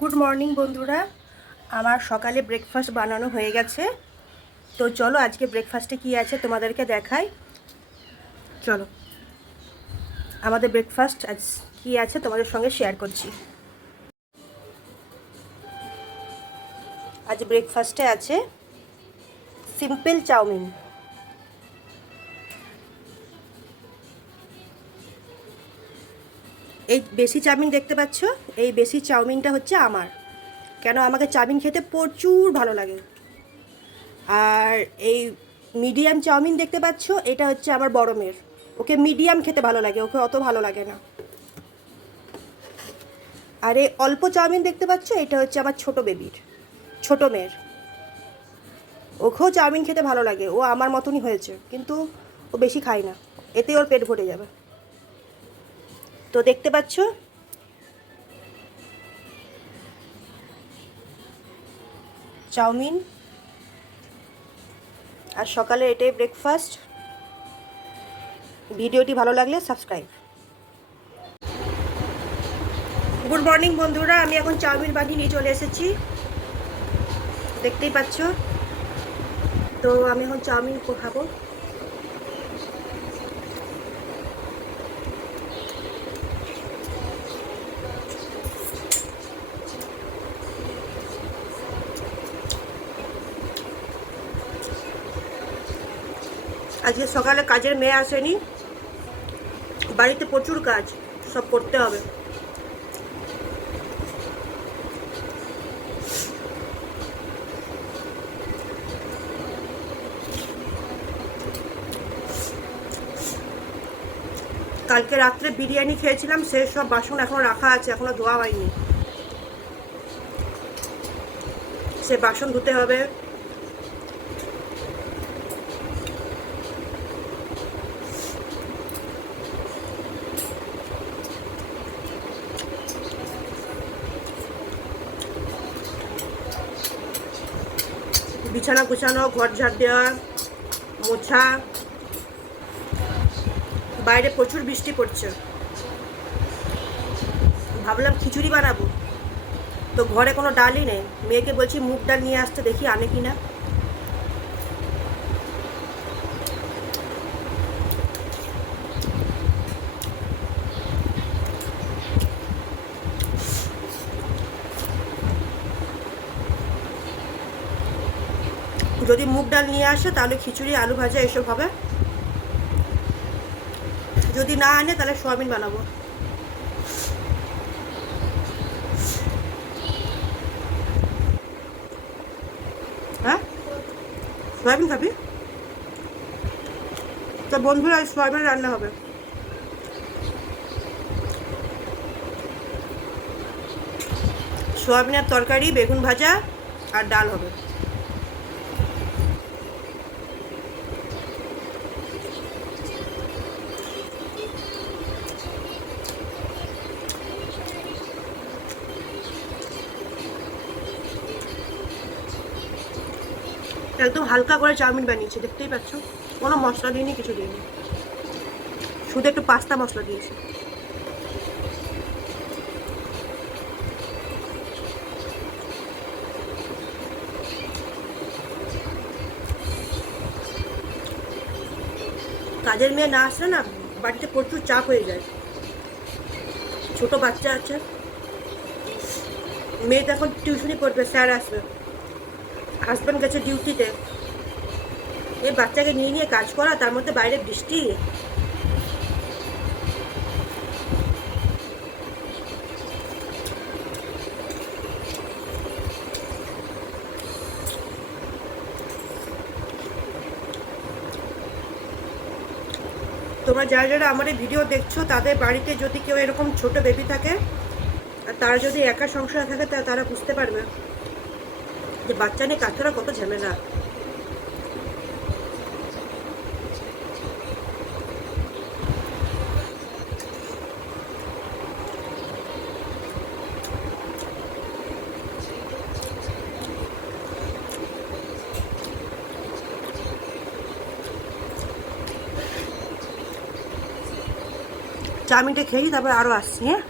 Good morning বন্ধুরা। আমার সকালে ব্রেকফাস্ট বানানো হয়ে গেছে। তো চলো আজকে ব্রেকফাস্টে কি আছে তোমাদেরকে দেখাই। চলো। আমাদের ব্রেকফাস্ট আজ কি আছে তোমাদের সঙ্গে শেয়ার করছি। আজ ব্রেকফাস্টে আছে সিম্পল চাউমিন। এই বেশি চাউমিন দেখতে পাচ্ছ? এই বেশি চাউমিনটা হচ্ছে আমার। কেন? আমাকে চাউমিন খেতে প্রচুর ভালো লাগে। আর এই মিডিয়াম চাউমিন দেখতে পাচ্ছ? এটা হচ্ছে আমার বড় মেয়ের। ওকে মিডিয়াম খেতে ভালো লাগে, ওকে অত ভালো লাগে না। আর এই অল্প চাউমিন দেখতে পাচ্ছ? এটা হচ্ছে আমার ছোট বেবির, ছোট মেয়ের। ওকেও চাউমিন খেতে ভালো লাগে, ও আমার মতনই হয়েছে, কিন্তু ও বেশি খায় না। এতে ওর পেট ভরে যাবে। তো দেখতে পাচ্ছ? চাউমিন। আর সকালে এটাই ব্রেকফাস্ট ভিডিওটি ভালো লাগলে সাবস্ক্রাইব গুড মর্নিং বন্ধুরা, আমি এখন চাউমিন বানিয়ে নিয়ে চলে এসেছি। দেখতেই পাচ্ছ? তো আমি এখন চাউমিন খাব। আজকে সকালে কাজের মেয়ে আসেনি। বাড়িতে প্রচুর কাজ, সব করতে হবে। কালকে রাত্রে বিরিয়ানি খেয়েছিলাম, সে সব বাসন এখনও রাখা আছে, এখনও ধোয়া হয়নি। সে বাসন ধুতে হবে। বিছানা গুছানো, ঘর ঝাড় দেওয়া, মোছা। বাইরে প্রচুর বৃষ্টি পড়ছে। ভাবলাম খিচুড়ি বানাবো। তো ঘরে কোনো ডালই নেই। মেয়েকে বলছি মুগ ডাল নিয়ে আসতে দেখি আনে কি না যদি মুগ ডাল নিয়ে আসে, তাহলে খিচুড়ি, আলু ভাজা এসব হবে। যদি না আনে, তাহলে সোয়াবিন বানাবো। হ্যাঁ? সোয়াবিন খাবি? তো বন্ধুরা সোয়াবিন রান্না হবে। সোয়াবিনের তরকারি, বেগুন ভাজা আর ডাল হবে। একদম হালকা করে চাউমিন বানিয়েছি, দেখতেই পাচ্ছ? কোনো মশলা দিইনি, কিছু দিইনি। শুধু একটু পাস্তা মশলা দিয়েছি। কাজের মেয়ে না আসলে না, বাড়িতে প্রচুর চাপ হয়ে যায়। ছোট বাচ্চা আছে। মেয়ে তো এখন টিউশনি পড়বে, স্যার আসবে। হাজব্যান্ড গেছে ডিউটিতে এই বাচ্চাকে নিয়ে নিয়ে কাজ করা, তার মধ্যে বাইরে বৃষ্টি। তোমরা যারা যারা আমার এই ভিডিও দেখছ, তাদের বাড়িতে যদি কেউ এরকম ছোট বেবি থাকে, আর তারা যদি একা সংসারে থাকে তারা বুঝতে পারবে। যে বাচ্চা নিয়ে কাজ করা কত ঝামেলা। চাউমিনটা খেয়ে তারপর আরও আসছি হ্যাঁ?